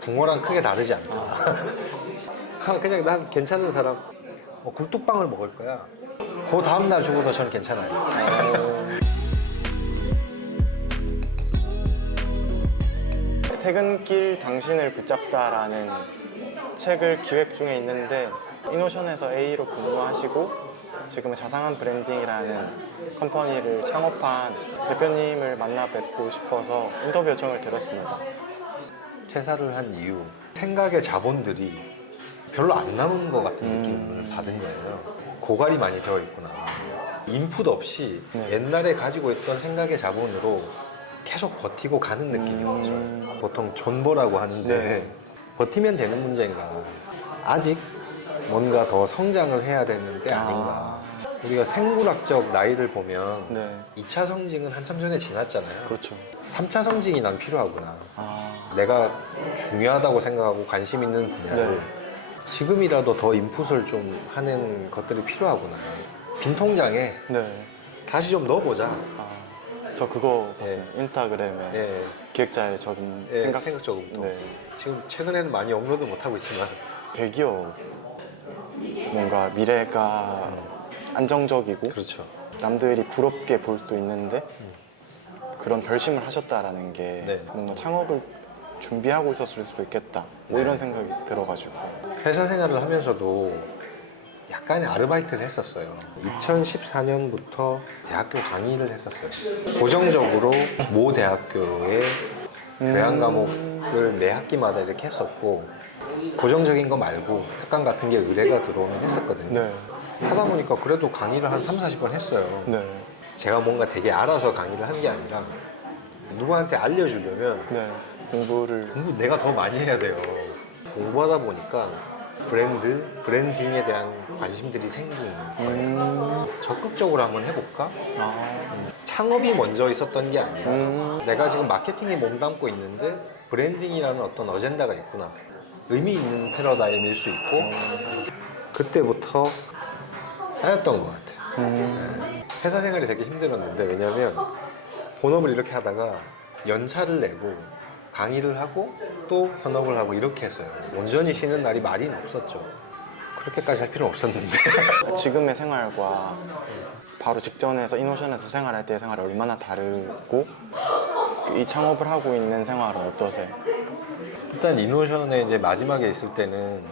붕어랑 크게 다르지 않다. 그냥 난 괜찮은 사람. 굴뚝빵을 먹을 거야. 그 다음날 죽어도 저는 괜찮아요. 퇴근길 당신을 붙잡다라는 책을 기획 중에 있는데 이노션에서 A로 근무하시고 지금은 자상한 브랜딩이라는 컴퍼니를 창업한 대표님을 만나 뵙고 싶어서 인터뷰 요청을 드렸습니다. 퇴사를 한 이후 생각의 자본들이 별로 안 남은 것 같은 느낌을 받은 거예요. 고갈이 많이 되어 있구나. 인풋 없이 옛날에 가지고 있던 생각의 자본으로 계속 버티고 가는 느낌이었죠. 보통 존버라고 하는데 네. 버티면 되는 문제인가. 아직 뭔가 더 성장을 해야 되는 때 아닌가. 우리가 생물학적 나이를 보면 네. 2차 성징은 한참 전에 지났잖아요. 그렇죠. 3차 성징이 난 필요하구나. 아, 내가 중요하다고 생각하고 관심 있는 분야를 네. 지금이라도 더 인풋을 좀 하는 것들이 필요하구나. 빈 통장에 네. 다시 좀 넣어보자. 아, 저 그거 봤습니다. 인스타그램에 예, 기획자의 적인 예, 생각. 생각적으로도. 네. 지금 최근에는 많이 업로드 못하고 있지만 대기업 뭔가 미래가 안정적이고 그렇죠. 남들이 부럽게 볼 수 있는데 그런 결심을 하셨다라는 게 네. 뭔가 창업을 준비하고 있었을 수도 있겠다 뭐 네. 이런 생각이 들어가지고. 회사 생활을 하면서도 약간의 아르바이트를 했었어요. 2014년부터 대학교 강의를 했었어요. 고정적으로 모 대학교의 교양 과목을 매 학기마다 이렇게 했었고, 고정적인 거 말고 특강 같은 게 의뢰가 들어오면 했었거든요. 네. 하다 보니까 그래도 강의를 한 3, 40번 했어요. 네. 제가 뭔가 되게 알아서 강의를 한 게 아니라 누구한테 알려주려면 네. 공부를. 공부 내가 더 많이 해야 돼요. 공부하다 보니까 브랜딩에 대한 관심들이 생긴 적극적으로 한번 해볼까? 창업이 먼저 있었던 게 아니라 내가 지금 마케팅에 몸담고 있는데 브랜딩이라는 어떤 어젠다가 있구나. 의미 있는 패러다임일 수 있고 그때부터 쌓였던 것 같아요. 네. 회사 생활이 되게 힘들었는데 왜냐면 본업을 이렇게 하다가 연차를 내고 강의를 하고 또 현업을 하고 이렇게 했어요. 온전히 쉬는 날이 많이는 없었죠. 그렇게까지 할 필요는 없었는데 지금의 생활과 바로 직전에서 이노션에서 생활할 때의 생활이 얼마나 다르고 이 창업을 하고 있는 생활은 어떠세요? 일단 이노션에 이제 마지막에 있을 때는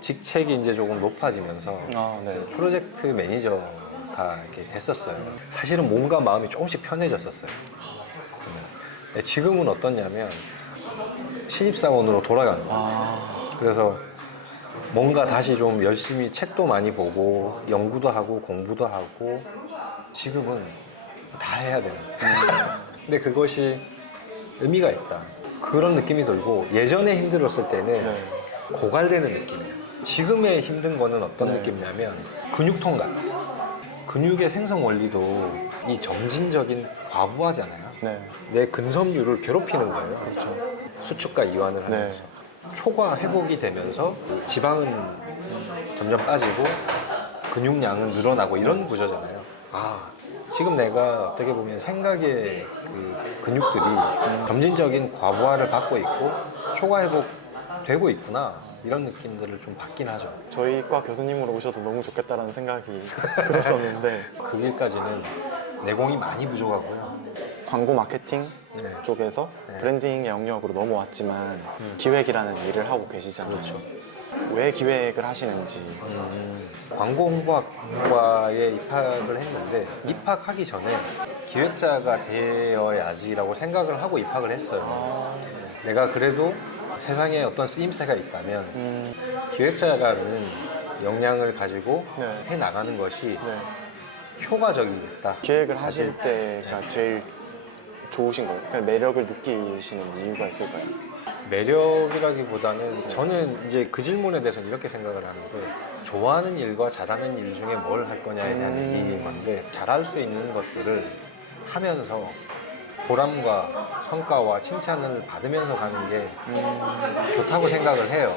직책이 이제 조금 높아지면서 아, 네. 프로젝트 매니저가 이렇게 됐었어요. 사실은 몸과 마음이 조금씩 편해졌었어요. 지금은 어떻냐면 신입사원으로 돌아가는 거예요. 그래서 뭔가 다시 좀 열심히 책도 많이 보고 연구도 하고 공부도 하고 지금은 다 해야 돼요. 근데 그것이 의미가 있다. 그런 느낌이 들고 예전에 힘들었을 때는 네. 고갈되는 느낌이에요. 지금의 힘든 거는 어떤 네. 느낌이냐면 근육통 같아. 근육의 생성 원리도 이 점진적인 과부하잖아요. 네. 내 근섬유를 괴롭히는 거예요. 그렇죠. 수축과 이완을 하면서. 네. 초과 회복이 되면서 지방은 점점 빠지고 근육량은 늘어나고 이런 구조잖아요. 아, 지금 내가 어떻게 보면 생각의 그 근육들이 점진적인 과부하를 받고 있고 초과 회복되고 있구나. 이런 느낌들을 좀 받긴 하죠. 저희 과 교수님으로 오셔도 너무 좋겠다라는 생각이 들었었는데 그 길까지는 내공이 많이 부족하고요. 광고 마케팅 네. 쪽에서 네. 브랜딩의 영역으로 넘어왔지만 기획이라는 일을 하고 계시잖아요. 그렇죠. 왜 기획을 하시는지. 광고 홍보학과에 입학을 했는데 입학하기 전에 기획자가 되어야지라고 생각을 하고 입학을 했어요. 내가 그래도 세상에 어떤 쓰임새가 있다면 기획자라는 역량을 가지고 네. 해나가는 것이 네. 효과적이겠다. 기획을 하실 때가 제일 좋으신 거예요? 그냥 매력을 느끼시는 이유가 있을까요? 매력이라기보다는 저는 이제 그 질문에 대해서는 이렇게 생각을 하는데 좋아하는 일과 잘하는 일 중에 뭘 할 거냐에 대한 얘기인 건데 잘할 수 있는 것들을 하면서 보람과 성과와 칭찬을 받으면서 가는 게 좋다고 생각을 해요.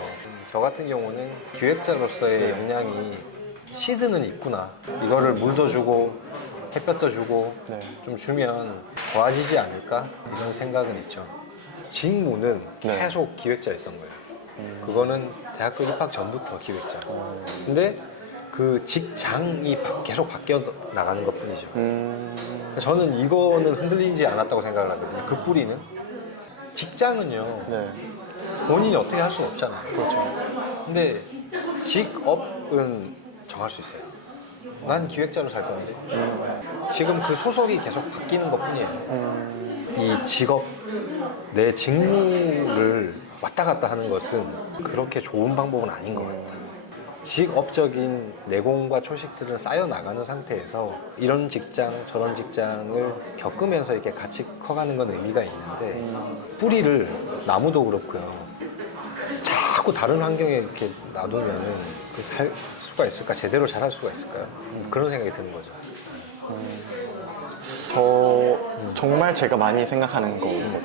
저 같은 경우는 기획자로서의 역량이 시드는 있구나. 이거를 물도 주고 햇볕도 주고 네. 좀 주면 좋아지지 않을까? 이런 생각은 있죠. 직무는 네. 계속 기획자였던 거예요. 그거는 대학교 입학 전부터 기획자. 근데 그 직장이 계속 바뀌어 나가는 것 뿐이죠. 저는 이거는 흔들리지 않았다고 생각을 하거든요. 그 뿌리는. 직장은요, 네. 본인이 어떻게 할 수는 없잖아요. 그렇죠. 근데 직업은 정할 수 있어요. 난 기획자로 살 건데 지금 그 소속이 계속 바뀌는 것 뿐이에요. 이 직업, 내 직무를 왔다 갔다 하는 것은 그렇게 좋은 방법은 아닌 것 같아요. 직업적인 내공과 초식들은 쌓여 나가는 상태에서 이런 직장 저런 직장을 겪으면서 이렇게 같이 커가는 건 의미가 있는데 뿌리를 나무도 그렇고요. 자꾸 다른 환경에 이렇게 놔두면은 그 살 수가 있을까? 제대로 잘할 수가 있을까요? 그런 생각이 드는 거죠. 저 정말 제가 많이 생각하는 거거든요.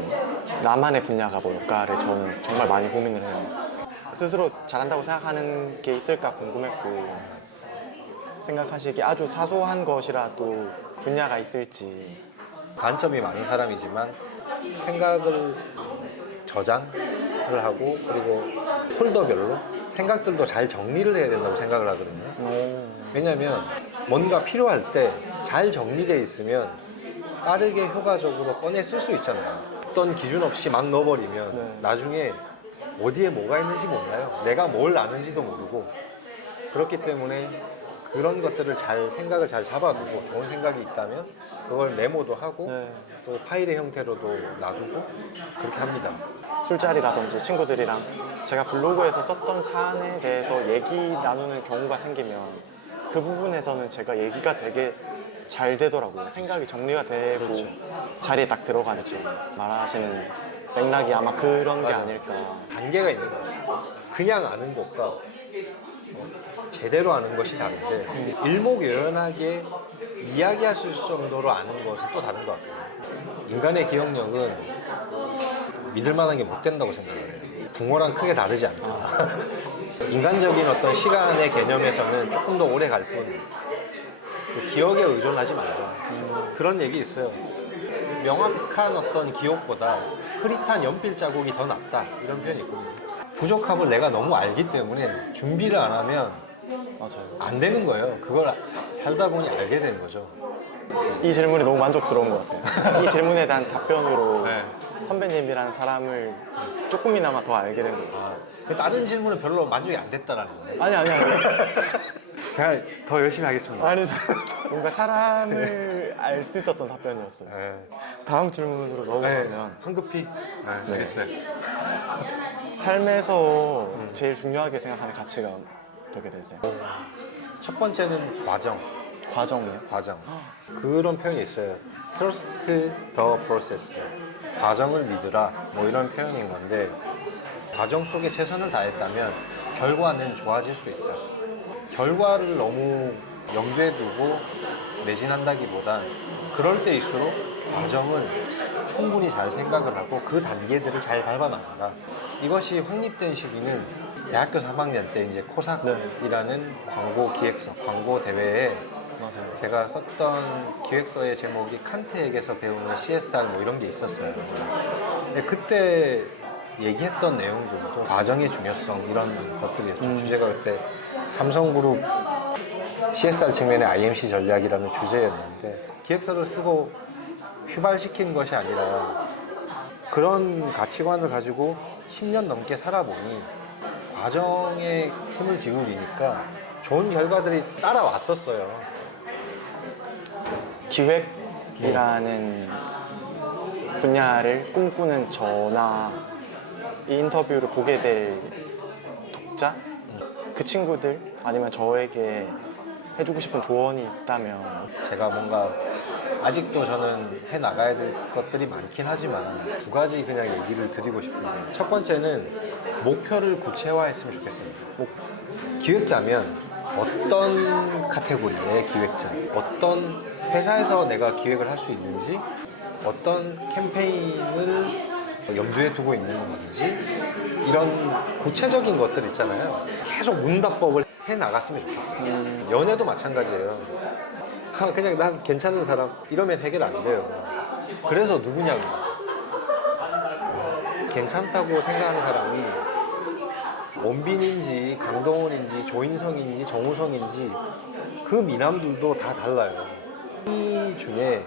나만의 분야가 뭘까를 저는 정말 많이 고민을 해요. 스스로 잘한다고 생각하는 게 있을까 궁금했고, 생각하시기에 아주 사소한 것이라도 분야가 있을지. 단점이 많은 사람이지만 생각을 저장을 하고 그리고 폴더별로 생각들도 잘 정리를 해야 된다고 생각을 하거든요. 왜냐하면 뭔가 필요할 때 잘 정리되어 있으면 빠르게 효과적으로 꺼내 쓸 수 있잖아요. 어떤 기준 없이 막 넣어버리면 네. 나중에 어디에 뭐가 있는지 몰라요. 내가 뭘 아는지도 모르고. 그렇기 때문에 그런 것들을 잘 생각을 잘 잡아두고 좋은 생각이 있다면 그걸 메모도 하고 네. 또 파일의 형태로도 놔두고 그렇게 합니다. 술자리라든지 친구들이랑 제가 블로그에서 썼던 사안에 대해서 얘기 나누는 경우가 생기면 그 부분에서는 제가 얘기가 되게 잘 되더라고요. 생각이 정리가 되고 그렇죠. 자리에 딱 들어가는 죠 말하시는 맥락이 아마 그런 게 맞아요. 아닐까. 단계가 있는 거예요. 그냥 아는 것과 제대로 아는 것이 다른데 일목요연하게 이야기할 수 있을 정도로 아는 것은 또 다른 것 같아요. 인간의 기억력은 믿을 만한 게 못 된다고 생각을 해요. 붕어랑 크게 다르지 않다. 인간적인 어떤 시간의 개념에서는 조금 더 오래 갈 뿐, 그 기억에 의존하지 말자. 그런 얘기 있어요. 명확한 어떤 기억보다 흐릿한 연필 자국이 더 낫다. 이런 표현이 있거든요. 부족함을 내가 너무 알기 때문에 준비를 안 하면 맞아요. 안 되는 거예요. 그걸 살다 보니 알게 되는 거죠. 이 질문이 너무 만족스러운 것 같아요. 이 질문에 대한 답변으로 네. 선배님이라는 사람을 조금이나마 더 알게 된 거예요. 다른 질문은 별로 만족이 안 됐다라는 거예요. 아니. 제가 더 열심히 하겠습니다. 아니, 뭔가 사람을 알 수 있었던 답변이었어요. 네. 다음 질문으로 넘어가면 황급히. 네, 알겠어요. 삶에서 제일 중요하게 생각하는 가치가 어떻게 되세요? 첫 번째는 과정. 과정이요? 과정. 그런 표현이 있어요. Trust the process. 과정을 믿으라. 뭐 이런 표현인 건데 과정 속에 최선을 다했다면 결과는 좋아질 수 있다. 결과를 너무 염두에 두고 매진한다기보단 그럴 때일수록 과정을 충분히 잘 생각을 하고 그 단계들을 잘 밟아나가라. 이것이 확립된 시기는 대학교 3학년 때 이제 코삭이라는 광고 기획서, 광고 대회에 맞아요. 제가 썼던 기획서의 제목이 칸트에게서 배우는 CSR 뭐 이런 게 있었어요. 근데 그때 얘기했던 내용들도 과정의 중요성 이런 것들이었죠. 주제가 그때 삼성그룹 CSR 측면의 IMC 전략이라는 주제였는데 기획서를 쓰고 휘발시킨 것이 아니라 그런 가치관을 가지고 10년 넘게 살아보니 과정에 힘을 기울이니까 좋은 결과들이 따라왔었어요. 기획이라는 분야를 꿈꾸는 저나 이 인터뷰를 보게 될 독자? 그 친구들 아니면 저에게 해주고 싶은 조언이 있다면 제가 뭔가 아직도 저는 해 나가야 될 것들이 많긴 하지만 두 가지 그냥 얘기를 드리고 싶은데 첫 번째는 목표를 구체화했으면 좋겠습니다. 기획자면 어떤 카테고리의 기획자, 어떤 회사에서 내가 기획을 할 수 있는지, 어떤 캠페인을 염두에 두고 있는 건지 이런 구체적인 것들 있잖아요. 계속 문답법을 해 나갔으면 좋겠어요. 연애도 마찬가지예요. 그냥 난 괜찮은 사람 이러면 해결 안 돼요. 그래서 누구냐고. 괜찮다고 생각하는 사람이 원빈인지 강동원인지 조인성인지 정우성인지 그 미남들도 다 달라요. 이 중에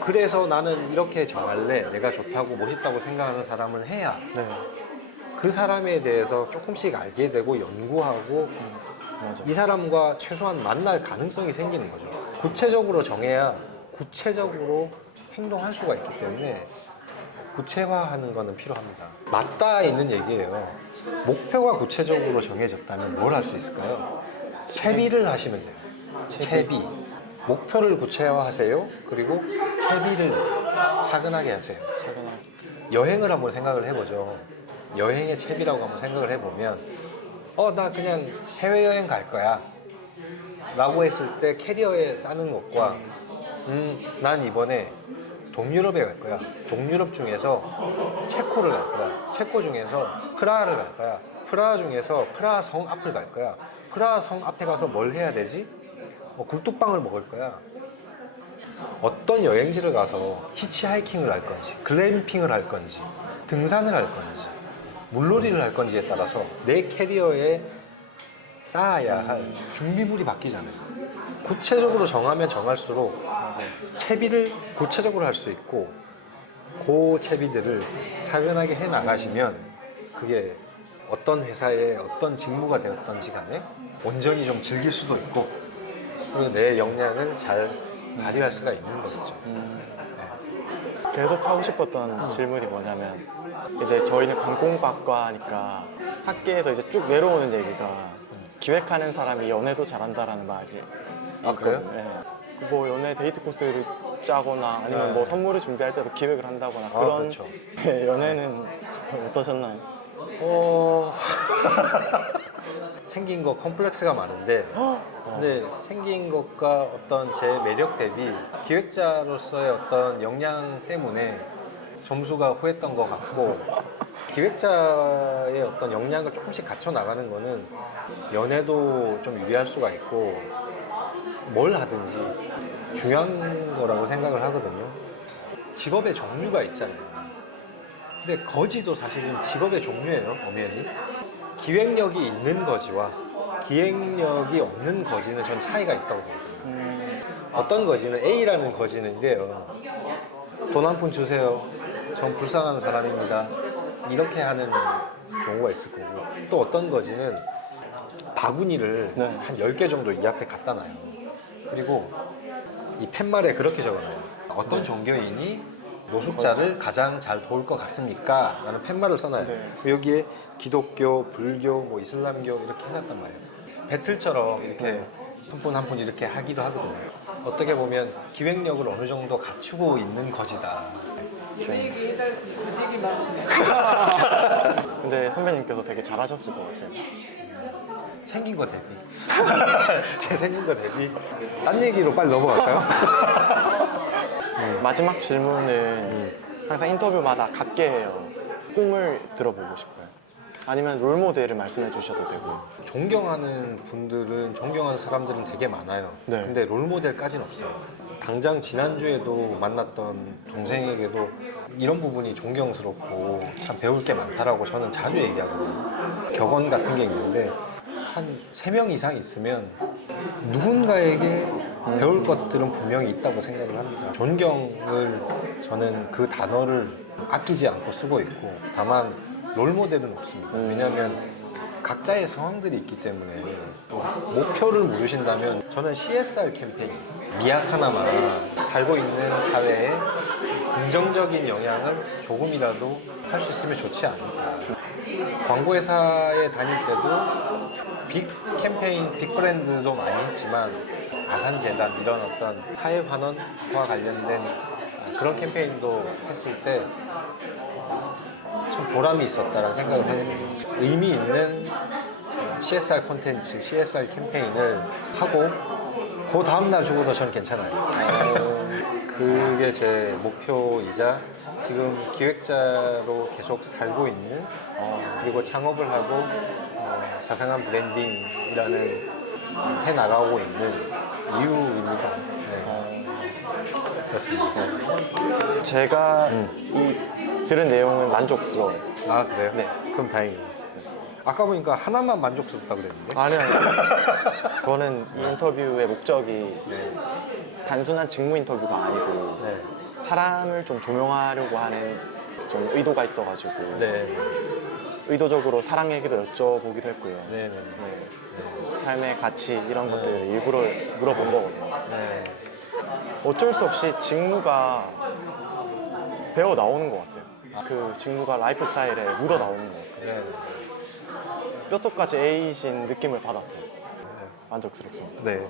그래서 나는 이렇게 정할래, 내가 좋다고 멋있다고 생각하는 사람을 해야 네. 그 사람에 대해서 조금씩 알게 되고 연구하고 맞아. 이 사람과 최소한 만날 가능성이 생기는 거죠. 구체적으로 정해야 구체적으로 행동할 수가 있기 때문에 구체화하는 거는 필요합니다. 맞닿아 있는 얘기예요. 목표가 구체적으로 정해졌다면 뭘 할 수 있을까요? 채비를 하시면 돼요. 채비. 목표를 구체화하세요. 그리고 채비를 차근하게 하세요. 차근하게. 여행을 한번 생각을 해보죠. 여행의 채비라고 한번 생각을 해보면 나 그냥 해외여행 갈 거야 라고 했을 때 캐리어에 싸는 것과 난 이번에 동유럽에 갈 거야. 동유럽 중에서 체코를 갈 거야. 체코 중에서 프라하를 갈 거야. 프라하 중에서 프라하 성 앞을 갈 거야. 프라하 성 앞에 가서 뭘 해야 되지? 굴뚝빵을 먹을 거야. 어떤 여행지를 가서 히치하이킹을 할 건지, 글램핑을 할 건지, 등산을 할 건지, 물놀이를 할 건지에 따라서 내 캐리어에 쌓아야 할 준비물이 바뀌잖아요. 구체적으로 정하면 정할수록 채비를 구체적으로 할 수 있고 그 채비들을 차근하게 해 나가시면 그게 어떤 회사의 어떤 직무가 되었던지 간에 온전히 좀 즐길 수도 있고 그리고 내 역량을 잘 발휘할 수가 있는 거겠죠. 계속 하고 싶었던 질문이 뭐냐면 이제 저희는 관공학과니까 학계에서 이제 쭉 내려오는 얘기가 기획하는 사람이 연애도 잘한다라는 말이 그래요? 있거든요. 네. 뭐 연애 데이트 코스를 짜거나 아니면 네. 뭐 선물을 준비할 때도 기획을 한다거나 그런 그렇죠. 네, 연애는 어떠셨나요? 생긴 거 컴플렉스가 많은데 근데 생긴 것과 어떤 제 매력 대비 기획자로서의 어떤 역량 때문에 점수가 후했던 것 같고 기획자의 어떤 역량을 조금씩 갖춰 나가는 거는 연애도 좀 유리할 수가 있고 뭘 하든지 중요한 거라고 생각을 하거든요. 직업의 종류가 있잖아요. 근데 거지도 사실은 직업의 종류예요, 엄연히. 기획력이 있는 거지와 기획력이 없는 거지는 전 차이가 있다고 보거든요. 어떤 거지는 A라는 거지는 이래요. 돈 한 푼 주세요. 전 불쌍한 사람입니다. 이렇게 하는 경우가 있을 거고 또 어떤 거지는 바구니를 네. 한 10개 정도 이 앞에 갖다 놔요. 그리고 이 팻말에 그렇게 적어놔요. 어떤 종교인이 노숙자를 가장 잘 도울 것 같습니까? 라는 팻말을 써놔요. 네. 여기에 기독교, 불교, 뭐 이슬람교 이렇게 해놨단 말이에요. 배틀처럼 이렇게 네. 한 분 한 분 이렇게 하기도 하거든요. 어떻게 보면 기획력을 어느 정도 갖추고 있는 거지다. 저에게 해달 구직이 많으시네요. 근데 선배님께서 되게 잘하셨을 것 같아요. 생긴 거 대비. 제 생긴 거 대비. 딴 얘기로 빨리 넘어갈까요? 마지막 질문은 항상 인터뷰마다 갖게 해요. 꿈을 들어보고 싶어요. 아니면 롤 모델을 말씀해 주셔도 되고. 존경하는 분들은 존경하는 사람들은 되게 많아요. 네. 근데 롤 모델까지는 없어요. 당장 지난주에도 만났던 동생에게도 이런 부분이 존경스럽고 참 배울 게 많다라고 저는 자주 얘기하거든요. 격언 같은 게 있는데 한 3명 이상 있으면 누군가에게 배울 것들은 분명히 있다고 생각을 합니다. 존경을 저는 그 단어를 아끼지 않고 쓰고 있고 다만 롤모델은 없습니다. 왜냐하면 각자의 상황들이 있기 때문에 목표를 물으신다면 저는 CSR 캠페인 미약하나마 살고 있는 사회에 긍정적인 영향을 조금이라도 할 수 있으면 좋지 않을까. 광고회사에 다닐 때도 빅 캠페인, 빅 브랜드도 많이 했지만 아산재단 이런 어떤 사회환원과 관련된 그런 캠페인도 했을 때 참 보람이 있었다라는 생각을 하거든요. 의미 있는 CSR 콘텐츠, CSR 캠페인을 하고 그 다음날 죽어도 저는 괜찮아요. 그게 제 목표이자 지금 기획자로 계속 살고 있는 그리고 창업을 하고 자상한 브랜딩이라는 해나가고 있는 이유입니다. 네. 그렇습니다. 제가 이 들은 내용은 만족스러워요. 아 그래요? 네. 그럼 다행이에요. 아까 보니까 하나만 만족스럽다 그랬는데. 아니요. 저는 이 인터뷰의 목적이 네. 단순한 직무 인터뷰가 아니고 네. 사람을 좀 조명하려고 하는 좀 의도가 있어가지고 네. 의도적으로 사랑 얘기도 여쭤보기도 했고요. 네. 네. 네. 삶의 가치 이런 것들을 일부러 물어본 거거든요. 네. 어쩔 수 없이 직무가 배어 나오는 것 같아요. 그 직무가 라이프 스타일에 묻어 나오는 것 같아요. 네. 뼛속까지 A이신 느낌을 받았어요. 만족스럽습니다. 네.